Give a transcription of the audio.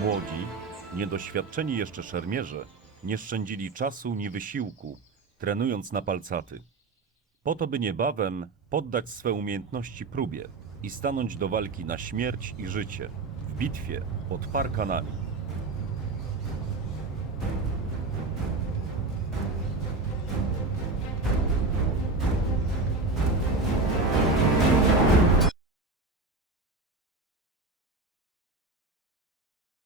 Młodzi, niedoświadczeni jeszcze szermierze, nie szczędzili czasu ni wysiłku, trenując na palcaty. Po to, by niebawem poddać swe umiejętności próbie i stanąć do walki na śmierć i życie w bitwie pod Parkanami.